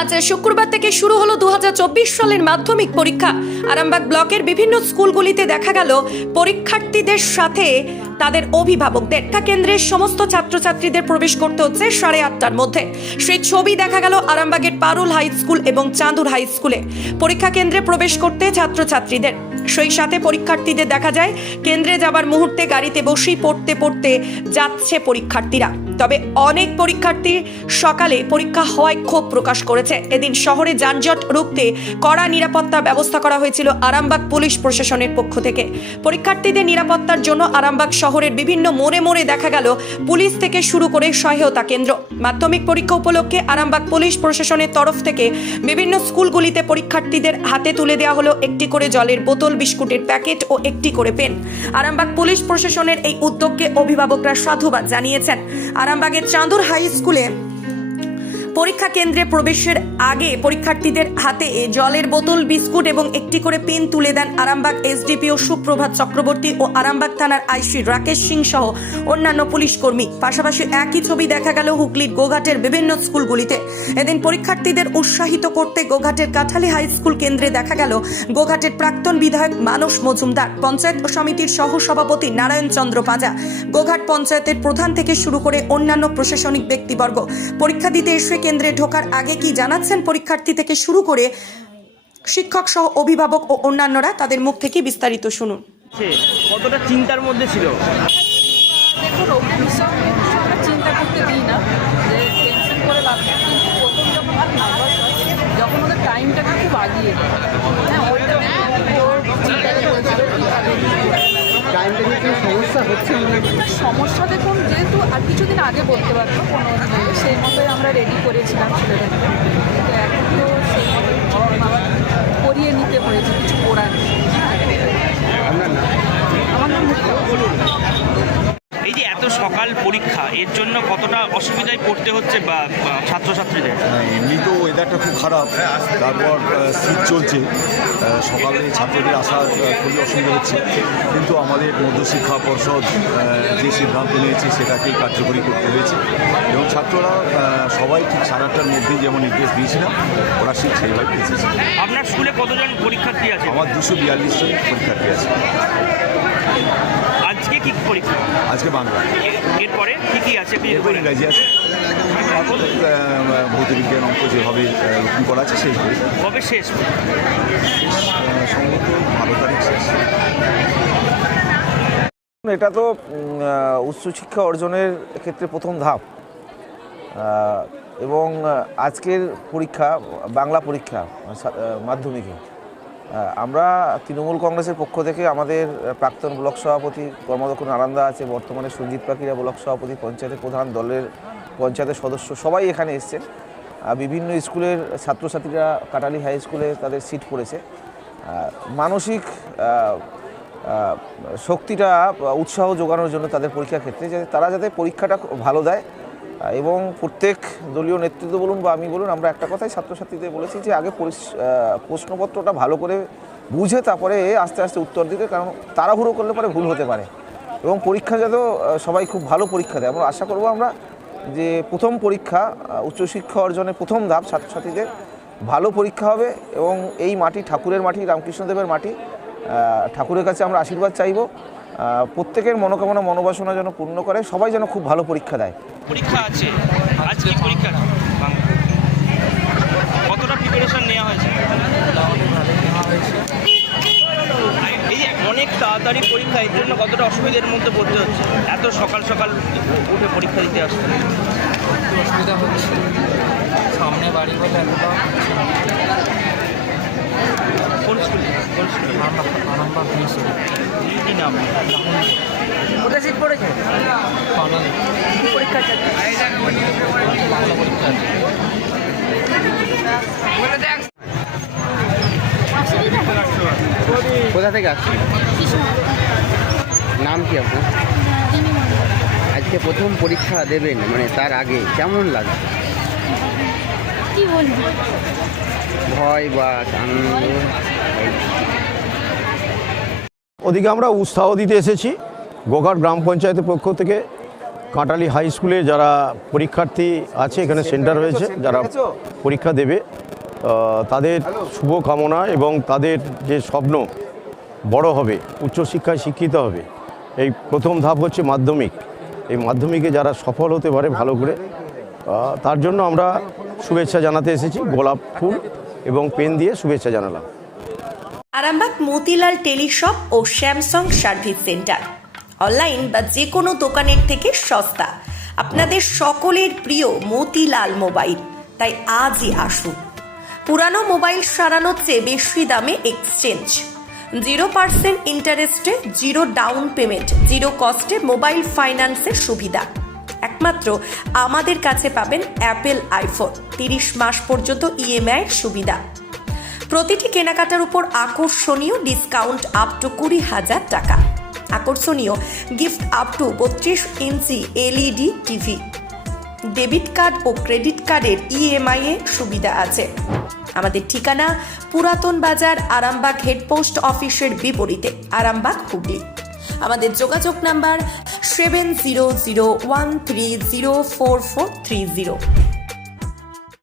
আজ শুক্রবার থেকে শুরু হলো 2024 সালের মাধ্যমিক পরীক্ষা। আরামবাগ ব্লকের বিভিন্ন স্কুলগুলিতে দেখা গেল পরীক্ষার্থীদের সাথে তাদের অভিভাবকদের। পরীক্ষা কেন্দ্রের সমস্ত ছাত্রছাত্রীদের প্রবেশ করতে হচ্ছে 8:30টার মধ্যে। সেই ছবি দেখা গেল আরামবাগের পারুল হাই স্কুল এবং চাঁদুর হাই স্কুলে। পরীক্ষা কেন্দ্রে প্রবেশ করতে ছাত্রছাত্রীদের, সেই সাথে পরীক্ষার্থীদের দেখা যায় কেন্দ্রে যাবার মুহূর্তে গাড়িতে বসেই পড়তে পড়তে যাচ্ছে পরীক্ষার্থীরা। তবে অনেক পরীক্ষার্থী সকালে পরীক্ষা হওয়ায় ক্ষোভ প্রকাশ করেছে। এদিন শহরে যানজট রুখতে কড়া নিরাপত্তা ব্যবস্থা করা হয়েছিল আরামবাগ পুলিশ প্রশাসনের পক্ষ থেকে। পরীক্ষার্থীদের নিরাপত্তার জন্য আরামবাগ শহরের বিভিন্ন মোড়ে মোড়ে দেখা গেল পুলিশ থেকে শুরু করে সহায়তা কেন্দ্র। মাধ্যমিক পরীক্ষা উপলক্ষে আরামবাগ পুলিশ প্রশাসনের তরফ থেকে বিভিন্ন স্কুলগুলিতে পরীক্ষার্থীদের হাতে তুলে দেওয়া হলো একটি করে জলের বোতল, বিস্কুটের প্যাকেট ও একটি করে পেন। আরামবাগ পুলিশ প্রশাসনের এই উদ্যোগকে অভিভাবকরা সাধুবাদ জানিয়েছেন। আরামবাগের চাঁদুর হাই স্কুলে পরীক্ষা কেন্দ্রে প্রবেশের আগে পরীক্ষার্থীদের হাতে জলের বোতল, বিস্কুট এবং একটি করে পেন তুলে দেন আরামবাগ এসডিপিও সুপ্রভাত চক্রবর্তী ও আরামবাগ থানার আইসি রাকেশ সিং সহ অন্যান্য পুলিশ কর্মী। পাশাপাশি একই ছবি দেখা গেল হুগলির গোঘাটের বিভিন্ন স্কুলগুলিতে। এদিন পরীক্ষার্থীদের উৎসাহিত করতে গোঘাটের কাঠালি হাই স্কুল কেন্দ্রে দেখা গেল গোঘাটের প্রাক্তন বিধায়ক মানস মজুমদার, পঞ্চায়েত সমিতির সহ সভাপতি নারায়ণ চন্দ্র পাঁজা, গোঘাট পঞ্চায়েতের প্রধান থেকে শুরু করে অন্যান্য প্রশাসনিক ব্যক্তিবর্গ। পরীক্ষা দিতে এসে কেন্দ্রে ঢোকার আগে কি জানাচ্ছেন পরীক্ষার্থী থেকে শুরু করে শিক্ষক সহ অভিভাবক ও অন্যান্যরা, তাদের মুখ থেকে বিস্তারিত শুনুন। কতটা চিন্তার মধ্যে ছিল? দেখুন, আমরা চিন্তা করতে দিই না যে টেনশন করে লাভ, কিন্তু প্রথম যখন আর নার্ভাস হয়, যখন ওদের টাইমটাকে খুব আগিয়ে দেয়, হ্যাঁ ওইটা চিন্তাটা করেছিল টাইমটা নিয়ে কোনো সমস্যা হচ্ছে? সমস্যা দেখুন, যেহেতু আর কিছুদিন আগে বলতে পারতো কোনো সেই মতোই আমরা রেডি করেছিলাম ছেলেদেরকে, কিন্তু এখন তো সেই মতোই করিয়ে নিতে হয়েছে, কিছু করার নেই। আমার নাম এই যে এত সকাল পরীক্ষা, এর জন্য কতটা অসুবিধায় পড়তে হচ্ছে বা ছাত্রছাত্রীদের? এমনি তো ওয়েদারটা খুব খারাপ, তারপর শীত চলছে, সকালে ছাত্রদের আসার খুবই অসুবিধা হচ্ছে, কিন্তু আমাদের মধ্যশিক্ষা পর্ষদ যে সিদ্ধান্ত নিয়েছে সেটাকেই কার্যকরী করতে হয়েছে এবং ছাত্ররা সবাই ঠিক 8:30টার মধ্যেই যেমন নির্দেশ দিয়েছিলাম ওরা সেইভাবে পেয়েছে। আপনার স্কুলে কতজন পরীক্ষার্থী আছে? আমার 242 জন পরীক্ষার্থী আছে। আজকে কি পরীক্ষা? আজকে বাংলা। এরপরে কি আছে? এরপর ইংরাজি আছে, তারপর ভৌত বিজ্ঞান, অঙ্ক যেভাবে রুটিন করা আছে সেইভাবে। কবে শেষ? সম্ভবত 12 তারিখ শেষ। এটা তো উচ্চশিক্ষা অর্জনের ক্ষেত্রে প্রথম ধাপ এবং আজকের পরীক্ষা বাংলা পরীক্ষা মাধ্যমিকে আমরা তৃণমূল কংগ্রেসের পক্ষ থেকে আমাদের প্রাক্তন ব্লক সভাপতি কর্মদক্ষ নারায়ণদা আছে, বর্তমানে সঞ্জিত পাখিরা ব্লক সভাপতি, পঞ্চায়েতের প্রধান, দলের পঞ্চায়েতের সদস্য সবাই এখানে এসছেন। বিভিন্ন স্কুলের ছাত্রছাত্রীরা কাটালি হাই স্কুলে তাদের সিট পড়েছে। মানসিক শক্তিটা উৎসাহ যোগানোর জন্য তাদের পরীক্ষার ক্ষেত্রে যে তারা যাতে পরীক্ষাটা ভালো দেয় এবং প্রত্যেক দলীয় নেতৃত্ব বলুন বা আমি বলুন, আমরা একটা কথাই ছাত্রছাত্রীদের বলেছি যে আগে প্রশ্নপত্রটা ভালো করে বুঝে তারপরে আস্তে আস্তে উত্তর দিতে, কারণ তাড়াহুড়ো করলে পরে ভুল হতে পারে এবং পরীক্ষা যাতে সবাই খুব ভালো পরীক্ষা দেয়। আমরা আশা করব আমরা যে প্রথম পরীক্ষা উচ্চশিক্ষা অর্জনের প্রথম ধাপ ছাত্রছাত্রীদের ভালো পরীক্ষা হবে এবং এই মাটি ঠাকুরের মাটি, রামকৃষ্ণদেবের মাটি, ঠাকুরের কাছে আমরা আশীর্বাদ চাইব প্রত্যেকের মনোকামনা মনোবাসনা যেন পূর্ণ করে, সবাই যেন খুব ভালো পরীক্ষা দেয়। পরীক্ষা আছে আজকে, পরীক্ষা কতটা প্রিপারেশন নেওয়া হয়েছে? এই যে অনেক তাড়াতাড়ি পরীক্ষা, এর জন্য কতটা অসুবিধার মধ্যে পড়তে হচ্ছে? এত সকাল সকাল উঠে পরীক্ষা দিতে আসতে অসুবিধা হচ্ছে, সামনে বাড়ি বলে এতটা। কোন স্কুলে? আরামবাগ কি নাম? ওটা সিট পড়েছে পরীক্ষা বাংলা পরীক্ষা আছে। কোথা থেকে আসছেন? নাম কি আপনার? আজকে প্রথম পরীক্ষা দেবেন, মানে তার আগে কেমন লাগে? কি বলবো, ভয় বা আনন্দ? ওদিকে আমরা উৎসাহ দিতে এসেছি গোঘাট গ্রাম পঞ্চায়েতের পক্ষ থেকে কাঁটালি হাই স্কুলে যারা পরীক্ষার্থী আছে, এখানে সেন্টার হয়েছে, যারা পরীক্ষা দেবে তাদের শুভ কামনা এবং তাদের যে স্বপ্ন বড় হবে, উচ্চশিক্ষায় শিক্ষিত হবে। এই প্রথম ধাপ হচ্ছে মাধ্যমিক। এই মাধ্যমিকে যারা সফল হতে পারে ভালো করে, তার জন্য আমরা শুভেচ্ছা জানাতে এসেছি। গোলাপ ফুল এবং পেন দিয়ে শুভেচ্ছা জানালাম। আরামবাগ মতিলাল টেলিশপ ও স্যামসাং সার্ভিস সেন্টার অনলাইন বা যে কোনো দোকানের থেকে সস্তা। আপনাদের সকলের প্রিয় মতিলাল মোবাইল, তাই আজই আসুন। পুরানো মোবাইল সারানোর চেয়ে বেশি দামে এক্সচেঞ্জ, 0% ইন্টারেস্টে, 0 ডাউন পেমেন্ট, 0 কস্টে মোবাইল ফাইন্যান্সের সুবিধা। একমাত্র আমাদের কাছে পাবেন অ্যাপেল আইফোন 30 মাস পর্যন্ত ইএমআই সুবিধা। প্রতিটি কেনাকাটার উপর আকর্ষণীয় ডিসকাউন্ট আপ টু 20,000 টাকা। আকর্ষণীয় gift up to 32 inch LED TV. Debit card ও ক্রেডিট কার্ডের ইএমআই এ সুবিধা আছে। আমাদের ঠিকানা পুরাতন বাজার, আরামবাগ হেড পোস্ট অফিসের বিপরীতে, আরামবাগ, হুগলি। আমাদের যোগাযোগ নাম্বার 7001304430।